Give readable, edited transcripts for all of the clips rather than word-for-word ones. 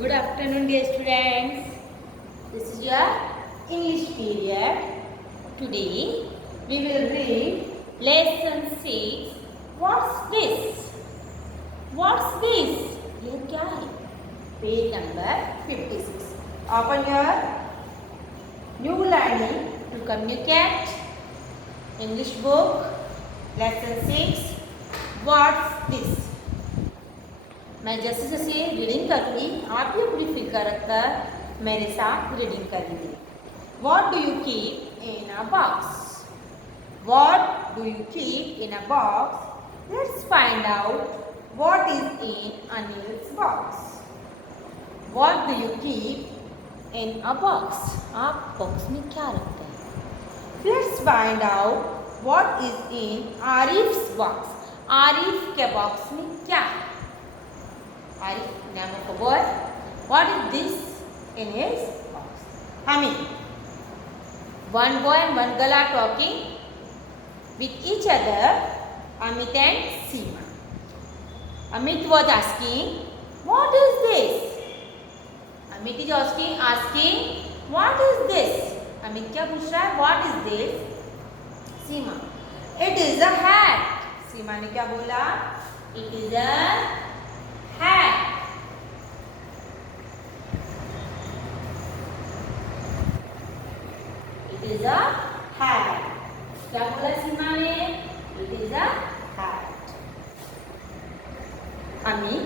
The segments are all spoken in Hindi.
Good afternoon, dear students. This is your English period. Today we will read lesson 6. What's this? What's this? ये क्या है? Page number 56. Open your new learning to communicate English book. Lesson 6. What's this? मैं जैसे जैसे रीडिंग करूँगी आप भी अपनी फिक्र रखकर मेरे साथ रीडिंग करेंगे. What do you keep in a box? What do you keep in a box? Let's find out what is in Anil's box. What do you keep in a box? आप बॉक्स में क्या रखते हैं? Let's find out what is in Arif's box. Arif के बॉक्स में क्या है? Arif, name of a boy. What is this in his box? Hamid. One boy and one girl are talking with each other. Amit and Seema. Amit was asking, "What is this?" Amit is asking, "What is this?" Amit क्या पूछ रहा है? What is this? Seema. It is a hat. Seema ने क्या बोला? It is a hat. It is a hat. क्या बोला सीमा ने? It is a hat. Amit,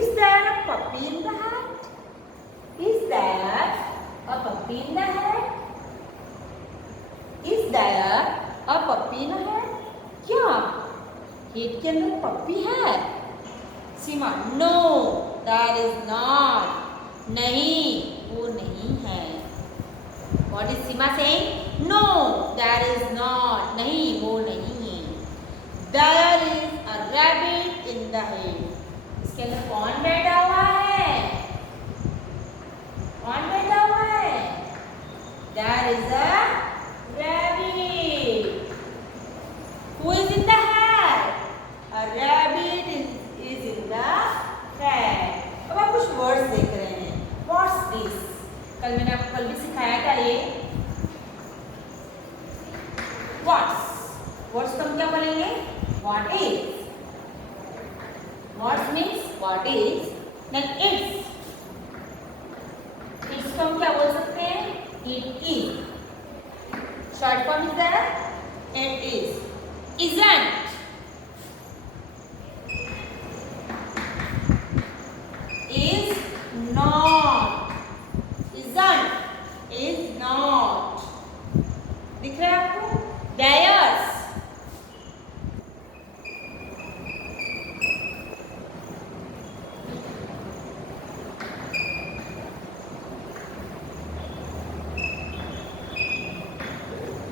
is there a puppy in the hat? Is there a puppy in the hat? Is there a puppy in the hat? क्या हेट के अंदर पप्पी है? Seema, no that is not. नहीं, वो नहीं है. What is Seema saying? No that is not. नहीं, वो नहीं है. There is a rabbit in the hat. इसके अंदर कौन बैठा हुआ है? कौन बैठा हुआ है? There is a rabbit. Who is in the hat? A rabbit is in the hat. अब आप कुछ वर्ड्स देख रहे हैं. What's this? कल मैंने आपको कल भी सिखाया था ये. What's? What's को हम क्या बोलेंगे? What is? What's means what is. Then it's. It's को हम क्या बोल सकते हैं? It is. Short form is there? It is. Isn't. Is not. Isn't. Is not. दिख रहा है आपको? Theirs.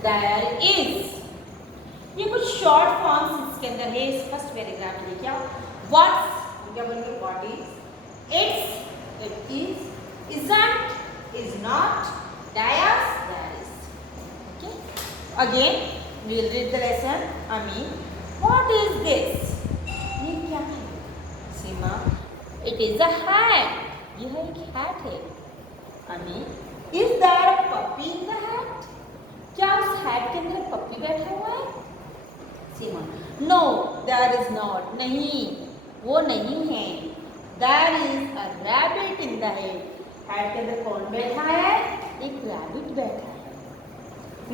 There is. ये कुछ शॉर्ट फॉर्म्स इसके अंदर है. इस फर्स्ट पैराग्राफ में क्या? What's क्या बोलेंगे? What is. It's, it is, isn't, is not, theirs, there is. Okay. Again, we will read the lesson. Ami, what is this? ये क्या है? Seema, it is a hat. यह एक hat है. Ami, is there a puppy in the hat? क्या उस hat के अंदर पप्पी बैठा हुआ है? Seema, no, there is not. नहीं, वो नहीं है. There is a rabbit in the head. Hat के अंदर कौन बैठा है? एक rabbit बैठा है.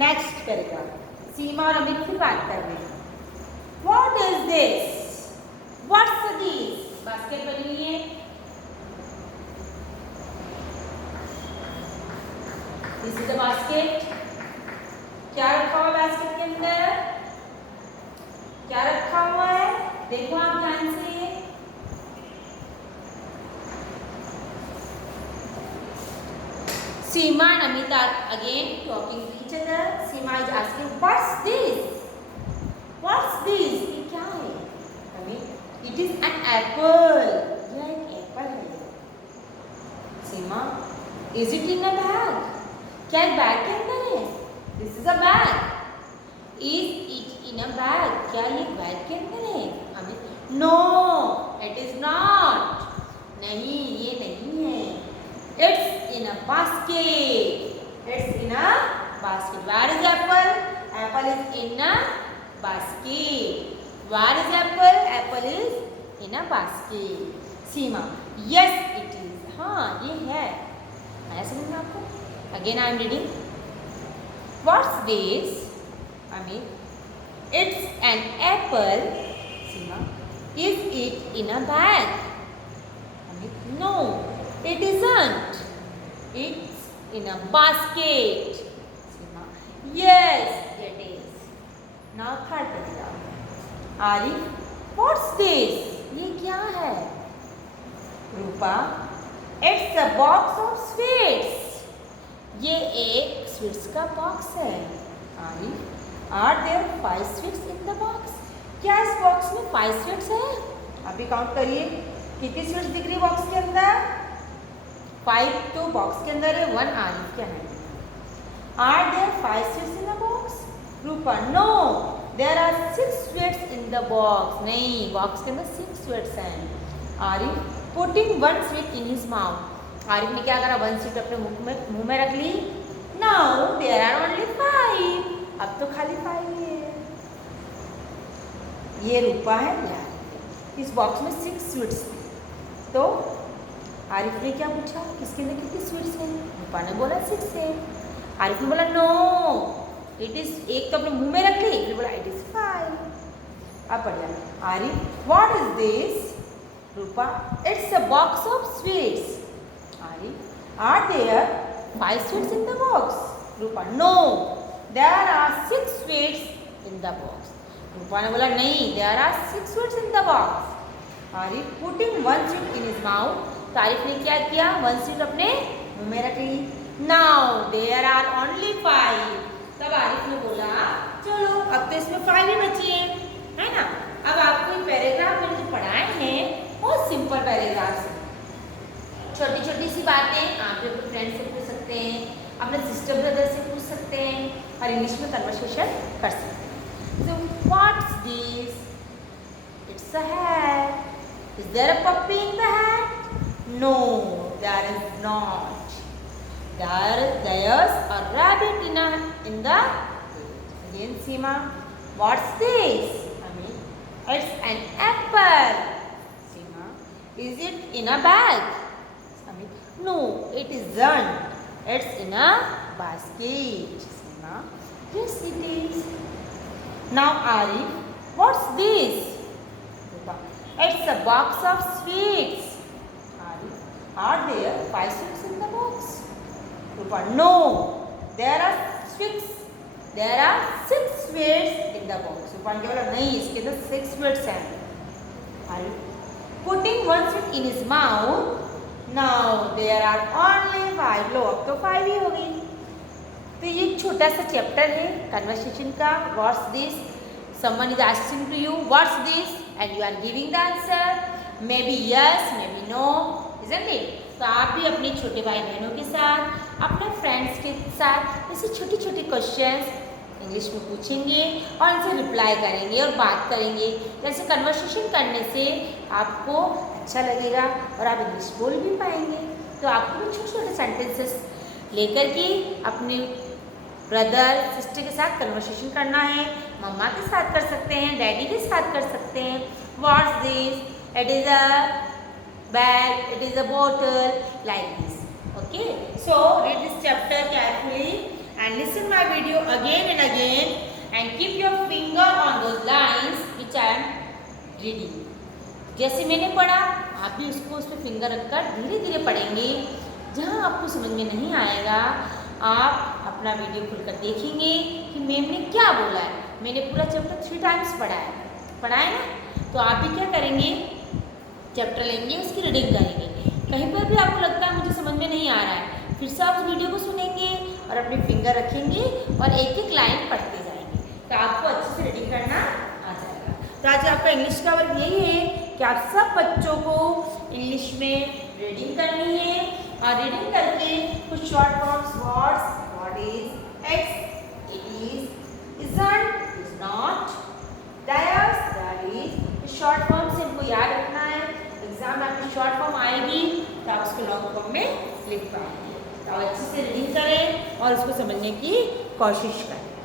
Next paragraph. सीमा और अमित की बात कर रहे हैं. What is this? What's this? Basket बनी हुई है. This is a basket. क्या रखा हुआ बास्केट के अंदर? क्या रखा हुआ है? देखो आप ध्यान से. Seema and Amit are again talking to each other. Seema is asking, "What's this? What's this? ये क्या है?" Amit, "It is an apple." यह एक एप्पल है. Seema, "Is it in a bag?" क्या एक बैग के अंदर है? This is a bag. Is it in a bag? क्या ये बैग के अंदर है? Amit, "No, it is not." नहीं, ये नहीं है. It's in a basket. It's in a basket. Where is apple? Apple is in a basket. Where is apple? Apple is in a basket. Seema, yes it is. हाँ ये है. आया समझ में आपको? Again I am reading. What's this? Amit, it's an apple. Seema, is it in a bag? Amit, no, it isn't. It's in a basket. Seema, yes, it is. Now third paragraph. Arif, what's this? ये क्या है? रूपा, it's a box of sweets. ये एक स्वीट्स का बॉक्स है. Arif, Are there 5 sweets in the box? क्या इस बॉक्स में 5 स्वीट्स है? आप भी काउंट करिए कितनी स्वीट्स दिख रही है बॉक्स के अंदर? 5 तो बॉक्स के अंदर है, 1 आरिफ के अंदर. Are there 5 sweets in the box? Rupa, No, there are 6 sweets in the box. नहीं, बॉक्स के अंदर 6 sweets हैं. Arif, putting 1 sweet in his mouth. Arif ने क्या करा? 1 स्वीट अपने मुंह में रख ली. Now there are only 5. अब तो खाली 5 ही है. ये रूपा है यार. इस बॉक्स में 6 स्वीट्स थे. तो आरिफ ने क्या पूछा? किसके अंदर कितनी स्वीट्स हैं? रूपा ने बोला 6 है. आरिफ ने बोला नो, इट इज. एक तो अपने मुंह में रख ली, फिर बोला इट इज 5. अब पढ़ जाना. Arif, what is this? Rupa, it's a box of sweets. Arif, are there 5 sweets in the box? Rupa, no, there are 6 sweets in the box. Rupa ने बोला नहीं, there are 6 sweets in the box. Arif, putting 1 sweet in his mouth. तो आरिफ ने क्या किया? 1 sweet अपने मुंह में रख ली. Now there are only 5. तब आरिफ ने बोला चलो अब तो इसमें 5 ही बची है ना. अब आपको पैराग्राफ मैंने जो पढ़ाए हैं बहुत सिंपल पैराग्राफ है. छोटी छोटी सी बातें आप भी अपने फ्रेंड से पूछ सकते हैं, अपने सिस्टर ब्रदर से पूछ सकते हैं और इंग्लिश में कन्वर्सेशन कर सकते हैं. So what's this? It's a hat. Is there a puppy in the hat? No, there is not. There's a rabbit in the cage. Again, Seema, what's this? Amit, it's an apple. Seema, is it in a bag? No, it isn't. It's in a basket. Seema, yes it is. Now Arif, what's this? Rupa, it's a box of sweets. Arif, are there 5 sweets in the box? Rupa, no, there are 6. There are 6 sweets in the box. Rupa ने बोला नहीं, इसके अंदर 6 sweets हैं. Arif, putting 1 sweet in his mouth. Now there are only 5. लो अब तो 5 ही हो गई. तो ये छोटा सा चैप्टर है कन्वर्सेशन का. What's this? Someone is asking to you what's this and you are giving the answer. Maybe yes, maybe no, isn't it? तो आप भी अपने छोटे भाई बहनों के साथ, अपने फ्रेंड्स के साथ ऐसे छोटे छोटे क्वेश्चंस इंग्लिश में पूछेंगे और उनसे रिप्लाई करेंगे और बात करेंगे. जैसे कन्वर्सेशन करने से आपको अच्छा लगेगा और आप इंग्लिश बोल भी पाएंगे. तो आपको भी छोटे छोटे सेंटेंसेस लेकर के अपने ब्रदर सिस्टर के साथ कन्वर्सेशन करना है. मम्मा के साथ कर सकते हैं, डैडी के साथ कर सकते हैं. What's this? It is a bag, it is a bottle, like this. Okay, so read this chapter carefully and listen my video again and again and keep your finger on those lines which I am reading. जैसे मैंने पढ़ा आप भी उसको उस पर फिंगर रखकर धीरे धीरे पढ़ेंगे. जहाँ आपको समझ में नहीं आएगा आप अपना वीडियो खुलकर देखेंगे कि मैम ने क्या बोला है. मैंने पूरा चैप्टर 3 टाइम्स पढ़ा है ना. तो आप भी क्या करेंगे? चैप्टर लेंगे, उसकी रीडिंग करेंगे. कहीं पर भी आपको लगता है मुझे समझ में नहीं आ रहा है, फिर से आप उस वीडियो को सुनेंगे और अपने फिंगर रखेंगे और एक एक लाइन पढ़ते जाएंगे. तो आपको अच्छे से रीडिंग करना आ जाएगा. तो आज आपका इंग्लिश का वर्क यही है कि आप सब बच्चों को इंग्लिश में रीडिंग करनी है और रीडिंग करके कुछ short forms words, what is, it's, it is, isn't, is not, there's, there is, short form से इनको याद रखना है. एग्जाम में आपकी शॉर्ट फॉर्म आएगी तो आप उसको लॉन्ग फॉर्म में लिख पाएंगे। तो आप अच्छे से रीडिंग करें और उसको समझने की कोशिश करें।